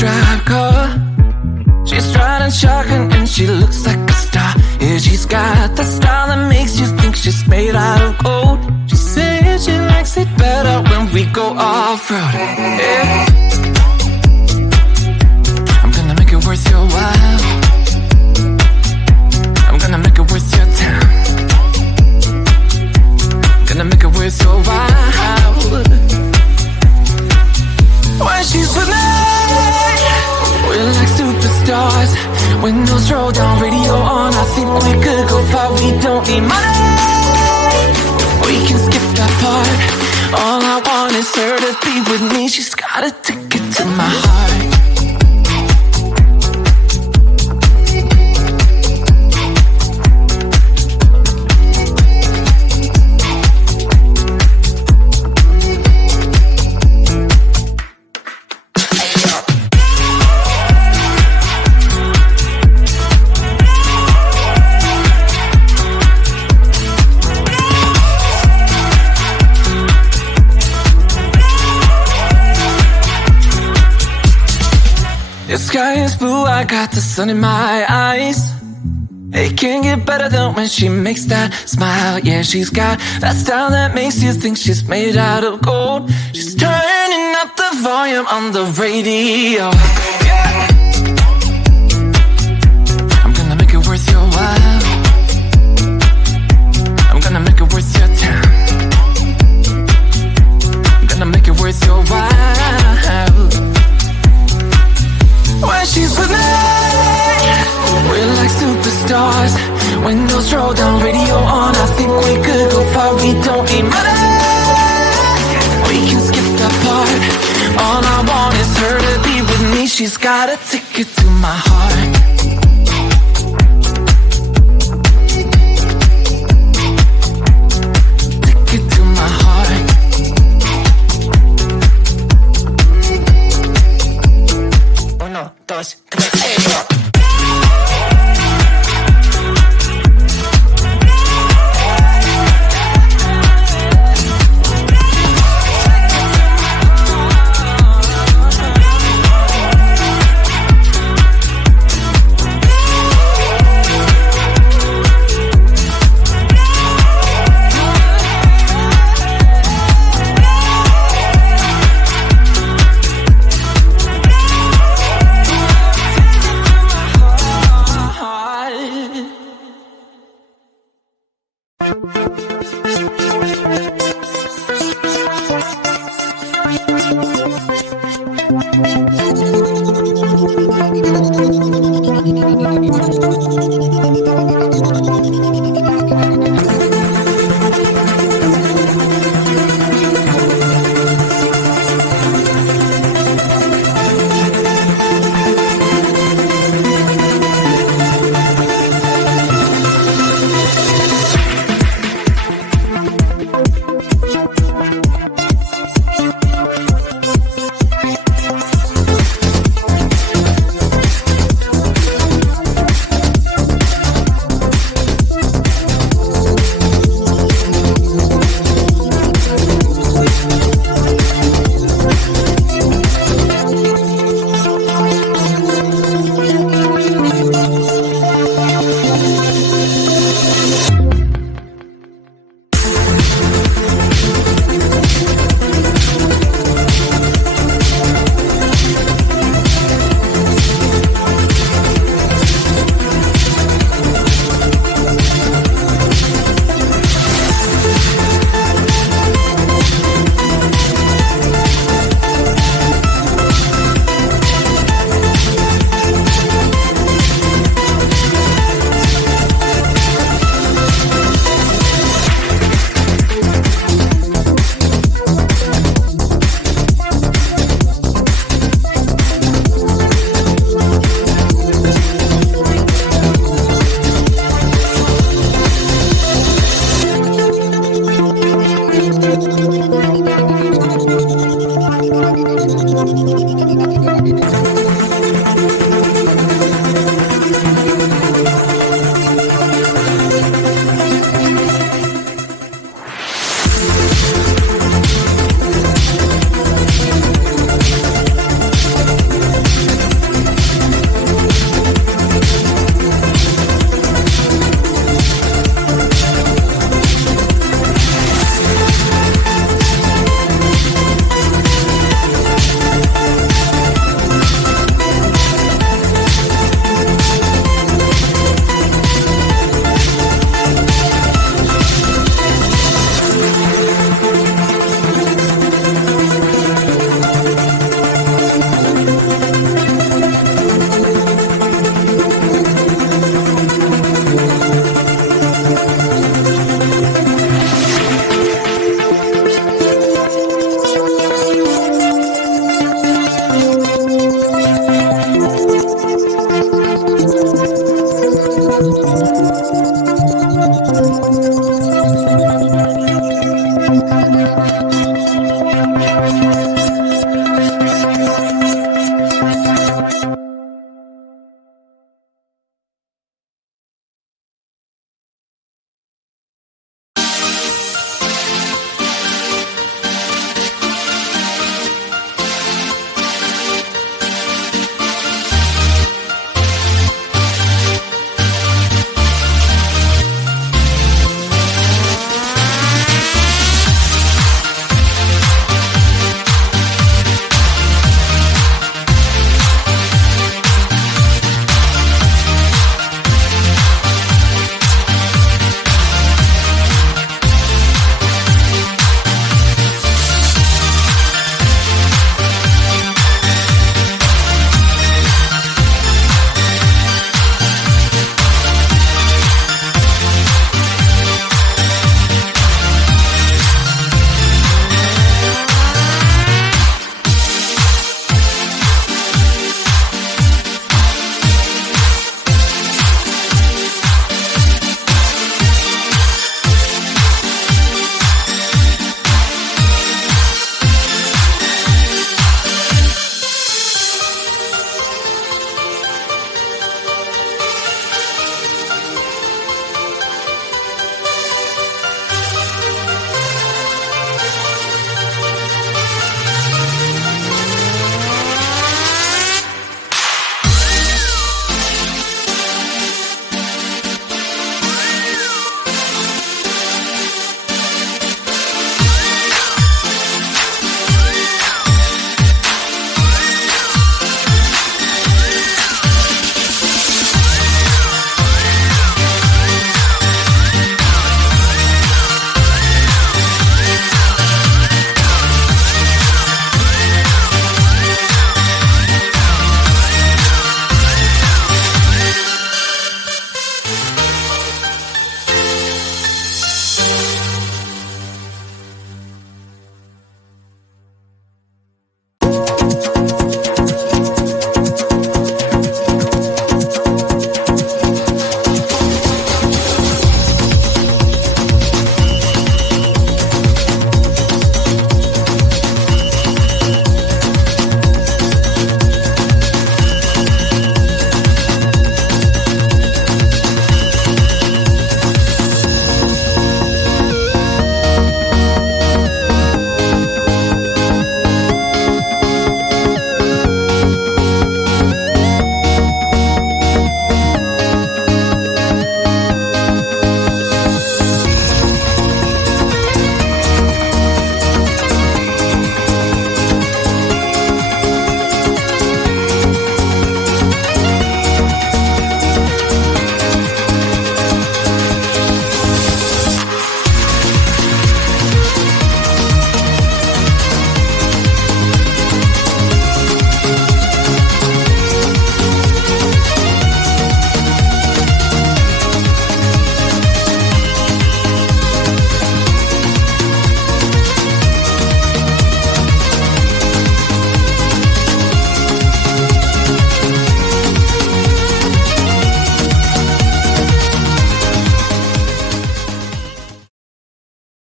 pinstripe car. She's riding shotgun and she looks like a star. Yeah, she's got the style that makes you think she's made out of gold. She says she likes it better when we go off-road. Yeah. I'm gonna make it worth your while. I'm gonna make it worth your time. Gonna make it worth your while. When she's with me, we're like superstars. Windows roll down, radio on. I think we could go far. We don't need money, we can skip that part. All I want is her to be with me. She's got a ticket to my heart. The sky is blue, I got the sun in my eyes. It can't get better than when she makes that smile. Yeah, she's got that style that makes you think she's made out of gold. She's turning up the volume on the radio. Yeah. I'm gonna make it worth your while. I'm gonna make it worth your time. I'm gonna make it worth your while. When she's with me, we're like superstars. Windows roll down, radio on. I think we could go far. We don't need money, we can skip that part. All I want is her to be with me. She's got a ticket to my heart. Ticket to my heart. Uno, dos, tres, Thank you.